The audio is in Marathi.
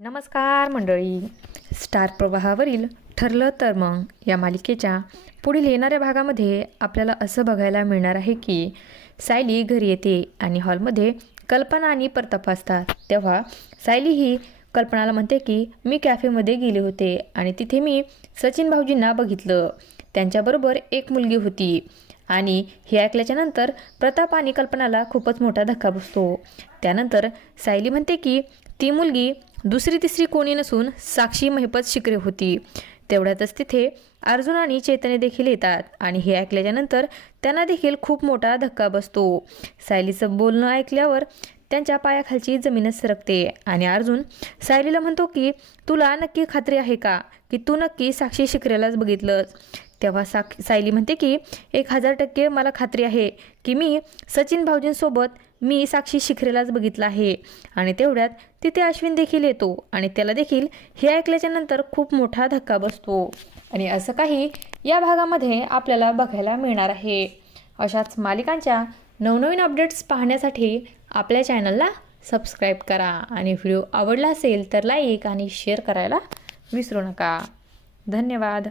नमस्कार मंडळी. स्टार प्रवाहावरील ठरलं तर मग या मालिकेच्या पुढील येणाऱ्या भागामध्ये आपल्याला असं बघायला मिळणार आहे की सायली घरी येते आणि हॉलमध्ये कल्पना आणि प्रताप असतात. तेव्हा सायली ही कल्पनाला म्हणते की मी कॅफेमध्ये गेले होते आणि तिथे मी सचिन भाऊजींना बघितलं. त्यांच्याबरोबर एक मुलगी होती. आणि हे ऐकल्याच्यानंतर प्रताप आणि कल्पनाला खूपच मोठा धक्का बसतो. त्यानंतर सायली म्हणते की ती मुलगी दुसरी तिसरी कोणी नसून साक्षी महिपत शिकरे होती. तेवढ्यातच तिथे अर्जुन आणि चैतन्य देखील येतात आणि हे ऐकल्याच्यानंतर त्यांना देखील खूप मोठा धक्का बसतो. सायलीचं बोलणं ऐकल्यावर त्यांच्या पायाखालची जमीनच सरकते आणि अर्जुन सायलीला म्हणतो की तुला नक्की खात्री आहे का की तू नक्की साक्षी शिकरेलाच बघितलंस. तेव्हा सायली म्हणते की 1000% मला खात्री आहे की मी सचिन भाऊजींसोबत मी साक्षी शिखरेलाच बघितलं आहे. आणि तेवढ्यात तिथे अश्विन देखील येतो आणि त्याला देखील हे ऐकल्याच्या नंतर खूप मोठा धक्का बसतो. आणि असं काही या भागामध्ये आपल्याला बघायला मिळणार आहे. अशाच मालिकांच्या नवनवीन अपडेट्स पाहण्यासाठी आपल्या चॅनलला सबस्क्राईब करा आणि व्हिडिओ आवडला असेल तर लाईक आणि शेअर करायला विसरू नका. धन्यवाद.